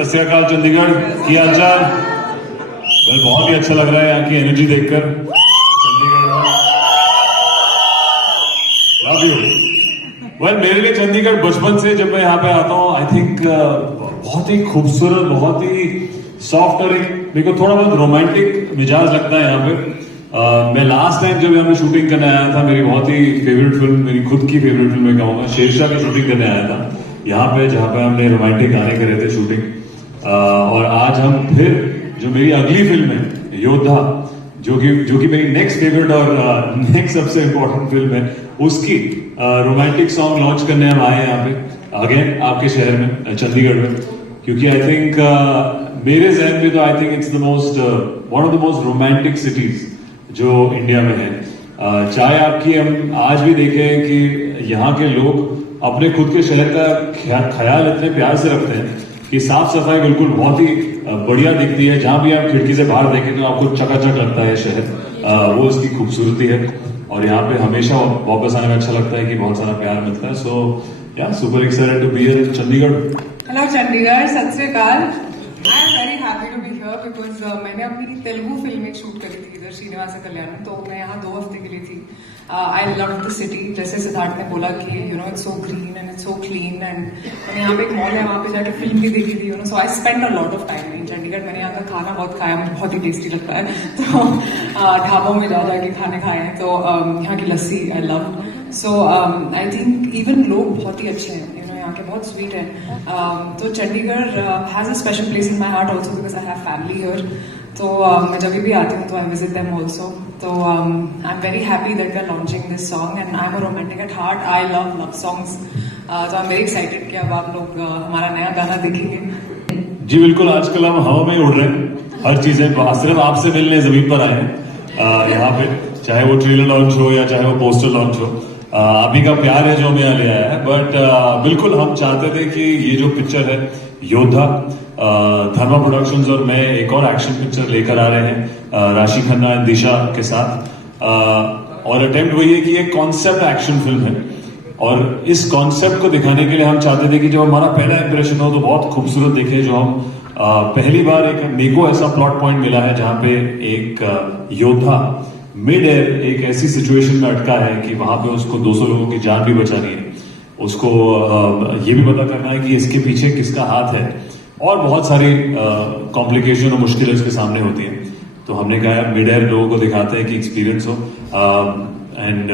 सत श्री अकाल चंडीगढ़ की हालचाल। बहुत ही अच्छा लग रहा है यहाँ की एनर्जी देखकर। Love you. वेल मेरे लिए चंडीगढ़ बचपन से जब मैं यहाँ पे आता हूँ आई थिंक बहुत ही खूबसूरत, बहुत ही सॉफ्ट और मेरे को थोड़ा बहुत रोमांटिक मिजाज लगता है यहाँ पे। मैं लास्ट टाइम जब यहाँ पे शूटिंग करने आया था, मेरी बहुत ही फेवरेट फिल्म, मेरी खुद की फेवरेट फिल्म मैं कहूँगा, शेरशाह की शूटिंग करने आया था यहाँ पे, जहाँ पे हमने रोमांटिक गाने करे थे शूटिंग। और आज हम फिर जो मेरी अगली फिल्म है योद्धा, जो कि मेरी नेक्स्ट फेवरेट और नेक्स्ट सबसे इम्पोर्टेंट फिल्म है, उसकी रोमांटिक सॉन्ग लॉन्च करने हम आए हैं यहाँ पे अगेन आपके शहर में, चंडीगढ़ में। क्योंकि आई थिंक मेरे जहन में तो I think it's the most one of the most romantic cities जो इंडिया में है। चाहे आपकी हम आज भी देखें कि यहाँ के लोग अपने खुद के शहर का ख्याल इतने प्यार से रखते हैं कि साफ सफाई बिल्कुल बहुत ही बढ़िया दिखती है। जहां भी आप खिड़की से बाहर देखें तो आपको चकाचक लगता है शहर, वो इसकी खूबसूरती है। और यहाँ पे हमेशा वापस आने में अच्छा लगता है कि बहुत सारा प्यार मिलता है। So yeah super excited to be here in Chandigarh. Hello Chandigarh, Sat Sri Akal. I am very happy to be here because मैंने अपनी तेलुगु फिल्म एक शूट करी थी इधर श्रीनिवास कल्याण में, तो मैं यहाँ 2 हफ्ते के लिए थी। आई लव द सिटी, जैसे सिद्धार्थ ने बोला कि you know it's so green and it's so clean, and मैंने यहाँ पे एक मॉल है, वहाँ पे जाके फिल्म भी देखी थी, you know, so I spend a lot of time in Chandigarh. मैंने यहाँ का खाना बहुत खाया, मुझे बहुत ही टेस्टी लगता है, तो ढाबों में जा जाके खाने खाए हैं। तो यहाँ की lassi I love. So I think even लोग बहुत ही अच्छे हैं, यू नो, यहाँ के बहुत स्वीट है। तो Chandigarh has a special place in my heart also because I have family here. तो मैं जब भी आती हूँ तो आई विजिट देम ऑल्सो। तो I am very happy that we are launching this song and I am a romantic at heart. I love songs. तो I am very excited कि अब आप लोग हमारा नया गाना देखेंगे। जी बिल्कुल, आजकल हम हवा में उड़ रहे हैं, हर चीजें सिर्फ आपसे मिलने जमीन पर आए हैं यहाँ पे, चाहे वो ट्रेलर लॉन्च हो या चाहे वो पोस्टर लॉन्च हो। आप ही का प्यार है जो हमें यहाँ ले आया है। बट बिल्कुल हम चाहते थे कि ये जो पिक्चर है योद्धा, धर्मा प्रोडक्शंस और मैं एक और एक्शन पिक्चर लेकर आ रहे हैं राशि खन्ना एंड दिशा के साथ। और अटेम्प्ट वही है कि ये कॉन्सेप्ट एक्शन फिल्म है, और इस कॉन्सेप्ट को दिखाने के लिए हम चाहते थे कि जब हमारा पहला इंप्रेशन हो तो बहुत खूबसूरत दिखे। जो हम पहली बार एक मेको ऐसा प्लॉट पॉइंट मिला है जहां पे एक योद्धा मिड एयर एक ऐसी सिचुएशन में अटका है कि वहां पे उसको 200 लोगों की जान भी बचानी है, उसको ये भी पता करना है कि इसके पीछे किसका हाथ है, और बहुत सारी कॉम्प्लिकेशन और मुश्किलें उसके सामने होती हैं। तो हमने कहा मिड एयर लोगों को दिखाते हैं कि एक्सपीरियंस हो। एंड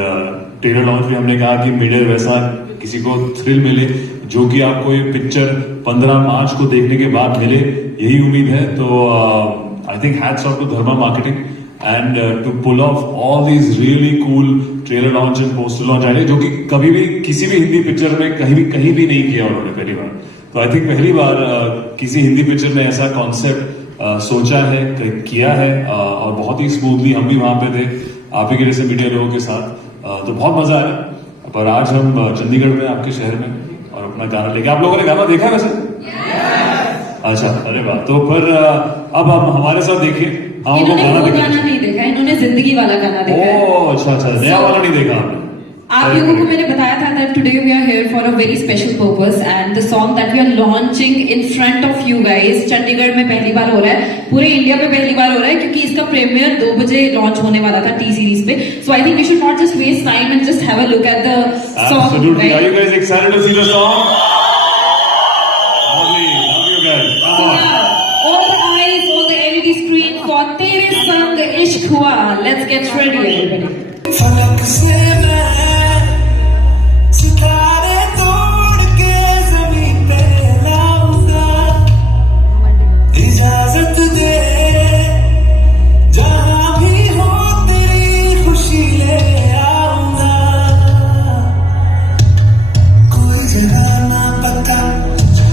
ट्रेलर लॉन्च भी हमने कहा कि मिड एयर वैसा किसी को थ्रिल मिले जो कि आपको ये पिक्चर 15 मार्च को देखने के बाद मिले, यही उम्मीद है। तो I think hats off to Dharma marketing and to pull off all these really cool trailer launch and poster launch idea, जो कि कभी भी किसी भी हिंदी पिक्चर में कहीं भी नहीं किया उन्होंने पहली बार। तो आई थिंक पहली बार किसी हिंदी पिक्चर में ऐसा कॉन्सेप्ट सोचा है, किया है, और बहुत ही स्मूथली हम भी वहां पे थे आप ही के जैसे मीडिया लोगों के साथ। तो बहुत मजा आया। पर आज हम चंडीगढ़ में आपके शहर में और अपना गाना लेके, आप लोगों ने गाना देखा वैसे? अच्छा, अरे वाह। तो फिर अब आप हमारे साथ देखिए। हाँ, इन्होंने वो गाना नहीं देखा, इन्होंने जिंदगी वाला गाना देखा है। ओह अच्छा, नया वाला नहीं देखा आपने। आप लोगों को मैंने बताया था that today we are here for a very special purpose and the song that we are launching in front of you guys Chandigarh में पहली बार हो रहा है, पूरे इंडिया में पहली बार हो रहा है, क्योंकि इसका प्रीमियर 2 बजे लॉन्च होने वाला था टी सीरीज पे। So I think we should not just waste time and just have a look at the song. Absolutely. Are you guys excited to see the song? Lovely. Love you guys. Come on. All the eyes on the LED screen for तेरे संग इश्क हुआ. Let's get ready everybody. फलक से सितारे तोड़ के जमीन पे लाऊंगा, इजाजत दे जहां भी हो तेरी खुशी ले आऊंगा, कोई जगह ना पता।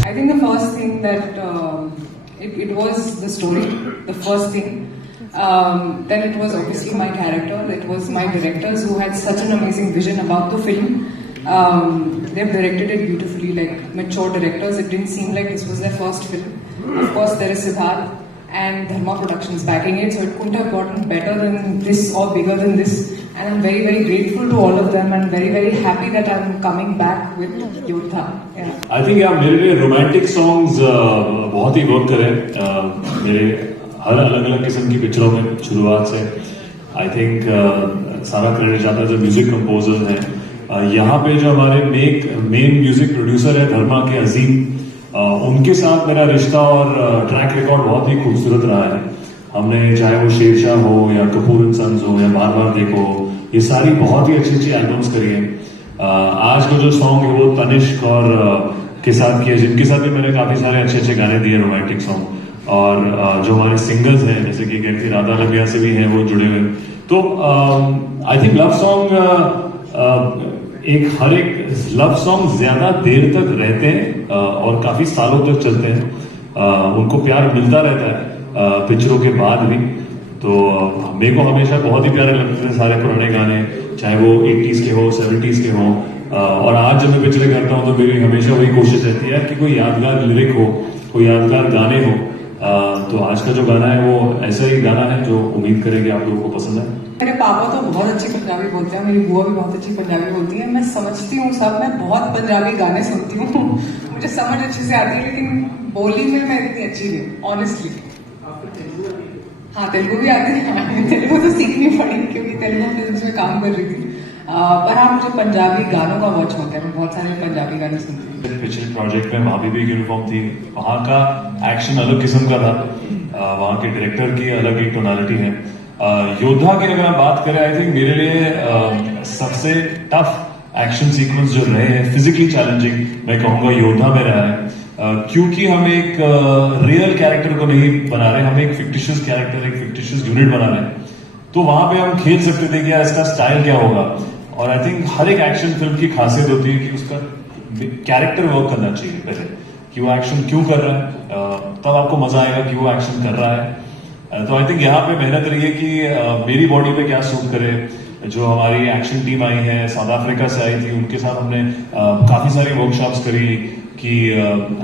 I think the first thing that it was the story, the first thing. Then it was obviously my character. It was my directors who had such an amazing vision about the film. They've directed it beautifully, like mature directors. It didn't seem like this was their first film. Of course, there is Siddharth and Dharma Productions backing it, so it couldn't have gotten better than this or bigger than this and I'm very, very grateful to all of them and very, very happy that I'm coming back with Yodha. Yeah. I think यार मेरे लिए romantic songs बहुत ही work करे मेरे हर अलग अलग किस्म की पिक्चरों में शुरुआत से आई थिंक सारा क्रेडिट जाता है जो म्यूजिक कंपोजर हैं यहाँ पे जो हमारे मेन म्यूजिक प्रोड्यूसर है धर्मा के अजीम उनके साथ मेरा रिश्ता और ट्रैक रिकॉर्ड बहुत ही खूबसूरत रहा है हमने चाहे वो शेरशाह हो या कपूर एंड सन्स हो या बार बार देखो ये सारी बहुत ही अच्छी अच्छी एल्बम्स करी है आज का जो सॉन्ग है वो तनिष्क और के साथ किया जिनके साथ भी मैंने काफी सारे अच्छे अच्छे गाने दिए रोमांटिक सॉन्ग और जो हमारे सिंगर्स हैं जैसे कि कहती राधा लमिया से भी हैं वो जुड़े हुए तो आई थिंक लव सॉन्ग हर एक लव सॉन्ग ज्यादा देर तक रहते हैं और काफी सालों तक चलते हैं उनको प्यार मिलता रहता है पिक्चरों के बाद भी तो मेरे को हमेशा बहुत ही प्यारे लगते थे सारे पुराने गाने चाहे वो 80s के हो 70s के हो और आज जब मैं पिक्चरें करता हूँ तो मेरी हमेशा वही कोशिश रहती है कि कोई यादगार लिरिक हो कोई यादगार गाने हो तो आज का जो गाना है वो ऐसा ही गाना है जो उम्मीद करें कि आप लोगों को पसंद है मेरे पापा तो बहुत अच्छी पंजाबी बोलते हैं मेरी बुआ भी बहुत अच्छी पंजाबी बोलती है मैं समझती हूँ सब मैं बहुत पंजाबी गाने सुनती हूँ मुझे समझ अच्छे से आती है लेकिन बोली में मैं इतनी अच्छी नहीं ऑनेस्टली हाँ तेलुगु भी आती है तेलुगु तो सीखनी पड़ी क्योंकि तेलुगु फिल्म में काम कर रही थी पर हाँ मुझे पंजाबी गानों का बहुत शौक है मैं बहुत सारे पंजाबी गाने सुनती हूँ पिछले प्रोजेक्ट में भाभी भी यूनिफॉर्म थी वहाँ का एक्शन अलग किस्म का था वहाँ के डायरेक्टर की अलग ही टोनालिटी है योद्धा की अगर आप बात करें आई थिंक मेरे लिए सबसे टफ एक्शन सीक्वेंस जो रहे हैं फिजिकली चैलेंजिंग मैं कहूँगा योद्धा में रहा है क्योंकि हम एक रियल कैरेक्टर को नहीं बना रहे हम एक फिक्टिशियस कैरेक्टर एक फिक्टिशियस यूनिट बना रहे हैं तो वहां पे हम खेल सकते थे कि यार इसका स्टाइल क्या होगा और आई थिंक हर एक एक्शन फिल्म की खासियत होती है कि उसका कैरेक्टर वर्क करना चाहिए पहले कि वो एक्शन क्यों कर रहा है तब आपको मजा आएगा कि वो एक्शन कर रहा है तो आई थिंक यहाँ पे मेहनत रही है कि मेरी बॉडी पे क्या सूट करे जो हमारी एक्शन टीम आई है साउथ अफ्रीका से आई थी उनके साथ हमने काफी सारी वर्कशॉप्स करी कि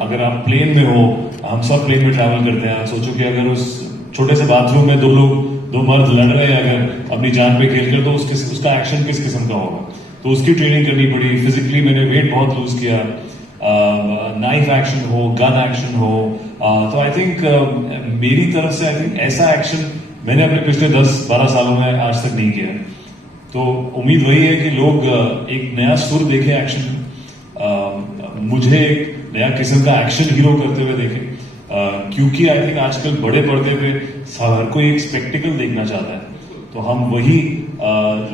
अगर आप प्लेन में हो हम सब प्लेन में ट्रैवल करते हैं सोचो कि अगर उस छोटे से बाथरूम में दो मर्द लड़ रहे हैं अगर अपनी जान पे खेल कर तो उसका एक्शन किस किस्म का होगा तो उसकी ट्रेनिंग करनी पड़ी फिजिकली मैंने वेट बहुत लूज किया नाइफ एक्शन हो गन एक्शन हो तो आई थिंक मेरी तरफ से आई थिंक ऐसा एक्शन मैंने अपने पिछले 10-12 सालों में आज तक नहीं किया तो उम्मीद वही है कि लोग एक नया सुर देखे एक्शन मुझे एक नया किस्म का एक्शन हीरो करते हुए देखे क्योंकि आई थिंक आजकल बड़े पर्दे पे हर कोई एक स्पेक्टिकल देखना चाहता है तो हम वही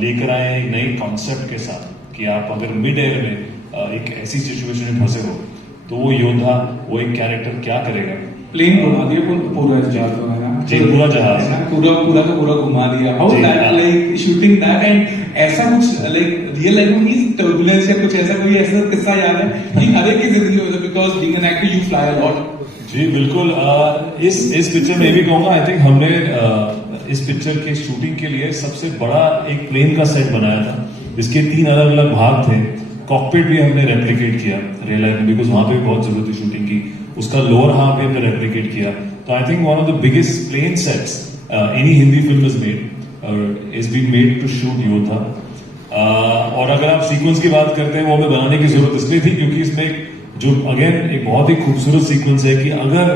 लेकर आए एक नई कॉन्सेप्ट के साथ कि आप अगर मिड एयर में एक ऐसी सिचुएशन में फंसे हो तो वो योद्धा वो एक कैरेक्टर क्या करेगा प्लेन घुमा दिया पूरा जहाज है ना जी पूरा जहाज पूरा का पूरा घुमा दिया how that like shooting that and ऐसा कुछ लाइक रियल लाइफ में टर्बुलेंस या कुछ ऐसा कोई ऐसा किस्सा याद है कि हर एक की जिंदगी में because being an actor you fly a lot जी बिल्कुल इस पिक्चर में भी कहूंगा आई थिंक हमने इस पिक्चर के शूटिंग के लिए सबसे बड़ा एक प्लेन का सेट बनाया था जिसके 3 अलग अलग भाग थे कॉकपिट भी हमने रेप्लिकेट किया रियल लाइफ में बिकॉज वहां पे भी बहुत जरूरत थी शूटिंग की उसका लोअर हाफ भी हमने रेप्लिकेट किया तो I think one of the biggest plane sets any Hindi film is been made to shoot Yodha और अगर आप सीक्वेंस की बात करते हैं वो हमें बनाने की जरूरत इसलिए थी क्योंकि इसमें जो अगेन एक बहुत ही खूबसूरत सीक्वेंस है कि अगर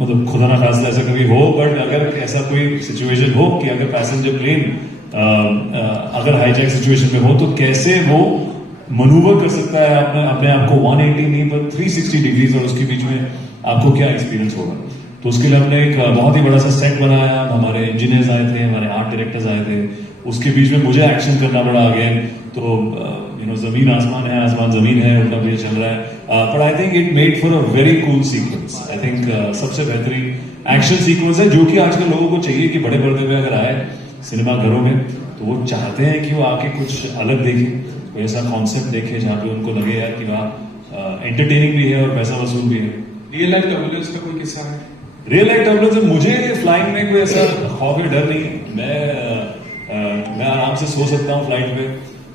मतलब खुदा ना खास्ता ऐसा कभी हो बट अगर ऐसा कोई सिचुएशन हो कि अगर पैसेंजर प्लेन अगर हाईजैक सिचुएशन में हो तो कैसे वो मनूवर कर सकता है अपने आप को 180 नहीं पर 360 डिग्रीज और उसके बीच में आपको क्या एक्सपीरियंस होगा तो उसके लिए हमने एक बहुत ही बड़ा सा सेट बनाया हमारे इंजीनियर्स आए थे हमारे आर्ट डायरेक्टर्स आए थे उसके बीच में मुझे एक्शन करना पड़ा अगेन तो जमीन आसमान है आसमान जमीन है उनका भी चल रहा है but I think it made for a very cool sequence I think सबसे बेहतरीन एक्शन सीक्वेंस है जो कि आजकल लोगों को चाहिए कि बड़े पर्दे पे अगर आए सिनेमा घरों में तो वो चाहते हैं कि वो आके कुछ अलग देखें कोई ऐसा कॉन्सेप्ट देखे जहाँ पे उनको लगे यार कि वहाँ एंटरटेनिंग भी है और पैसा वसूल भी है रियल लाइफ टर्बुलेंस का कोई किस्सा है रियल लाइफ टर्बुलेंस मुझे फ्लाइंग में कोई ऐसा खौफ या डर नहीं मैं आराम से सो सकता हूँ फ्लाइट में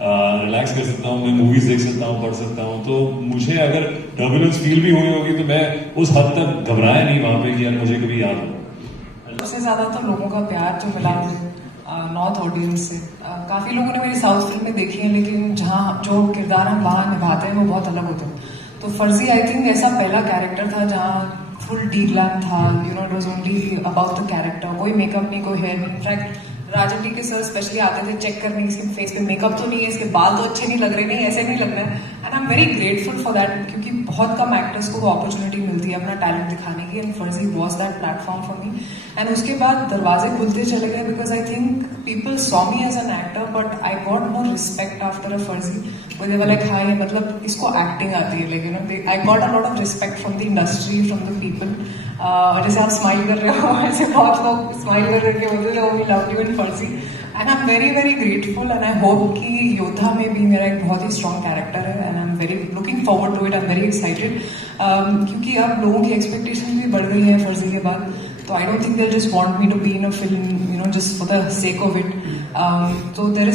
रिलैक्स कर सकता हूँ मैं मूवीज देख सकता हूँ पढ़ सकता हूँ तो मुझे अगर टर्बुलेंस फील भी हुई होगी तो मैं उस हद तक घबराया नहीं वहां पे कि यार मुझे कभी याद हो सबसे ज्यादा तो लोगों का प्यार जो मिला मुझे नॉर्थ ऑडियंस से। काफ़ी लोगों ने मेरी साउथ फिल्म में देखी है, लेकिन जहाँ जो किरदार हम वहाँ निभाते हैं वो बहुत अलग होते हैं। तो फर्जी आई थिंक ऐसा पहला कैरेक्टर था जहाँ फुल डी ग्लैम था, you know, it was only about the character, कोई मेकअप नहीं, कोई हेयर नहीं। इनफैक्ट राजन टी के सर स्पेशली आते थे चेक करने इसके फेस पे मेकअप तो नहीं है, इसके बाल तो अच्छे नहीं लग रहे, नहीं ऐसे नहीं लगना है। And I am very grateful for that, क्योंकि बहुत कम एक्टर्स को वो अपॉर्चुनिटी मिलती है अपना टैलेंट दिखाने की, and Farzi was that platform for me. And उसके बाद दरवाजे खुलते चले गए, because I think people saw me as an actor, but I got more respect after a Farzi. वो देवर लाइक हाँ, ये मतलब इसको एक्टिंग आती है, like you know, I got a lot of respect from the industry, from the people. जैसे आप smile कर रहे हो, ऐसे बहुत लोग स्माइल कर रहे हैं, बोलते थे we love you in Farzi. And I am very very grateful, and I hope कि योद्धा में भी मेरा एक बहुत ही स्ट्रॉन्ग कैरेक्टर है, and I am very looking forward to it. I am very excited, क्योंकि अब लोगों की एक्सपेक्टेशन भी बढ़ गई है फर्जी के बाद। तो I don't think they just want me to be in a film, you know, just for the sake of it. So there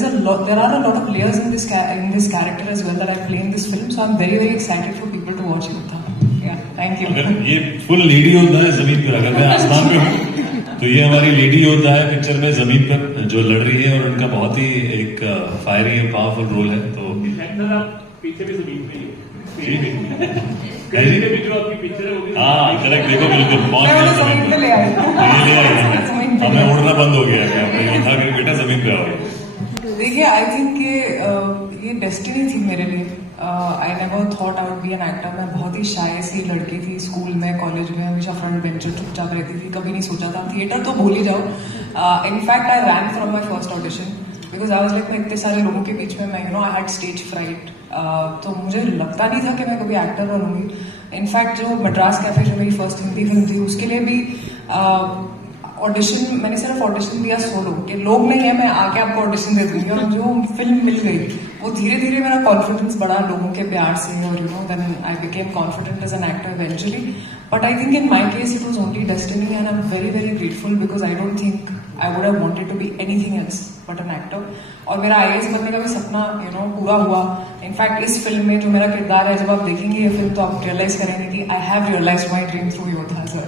are a lot of layers in this character as well that I play in this film. So I'm very very excited for people to watch it. Yeah, thank you. अगर ये full lady योद्धा है जमीन पर, अगर मैं आसमान पे हूँ तो ये हमारी लेडी योद्धा है पिक्चर में जमीन पर जो लड़ रही है, और उनका बहुत ही एक फायरी और पावरफुल रोल है। तो पीछे भी जमीन पे ही हाँ करेक्ट, देखो बिल्कुल पहुंच मैं गया वो जमीन पे ले आई। ये ले आई है। जमीन पे हमें उड़ना बंद हो गया है, अपने योद्धा के बेटा जमीन पे आओ। देखिए, आई थिंक ये डेस्टिनी थी मेरे लिए। I never thought I would be an actor. मैं बहुत ही शाय सी लड़की थी, स्कूल में, कॉलेज में हमेशा फ्रंट बेंचर चुपचाप रहती थी, कभी नहीं सोचा था थिएटर तो भूल ही जाओ। In fact I ran from my first audition, because I was like, मैं इतने सारे लोगों के बीच में, मैं you know, I had stage fright. तो मुझे लगता नहीं था कि मैं कभी एक्टर बनूंगी। इनफैक्ट जो मद्रास कैफे, जो मेरी फर्स्ट हिंदी फिल्म थी, उसके लिए भी ऑडिशन, मैंने सिर्फ ऑडिशन दिया सोलो, कि लोग नहीं है, मैं आके आपको ऑडिशन दे दूंगी, और जो फिल्म मिल गई वो धीरे धीरे मेरा कॉन्फिडेंस बढ़ा लोगों के प्यार से, और you know, then I became confident as an actor eventually. But I think in my case it was only destiny, and I am very very grateful, because I don't think I would have wanted to be anything else but an actor. और मेरा IAS बनने का भी सपना, you know, पूरा हुआ। In fact इस film में जो मेरा किरदार है, जब आप देखेंगे ये फिल्म तो आप रियलाइज करेंगे कि I have realised my dream through Yodha sir.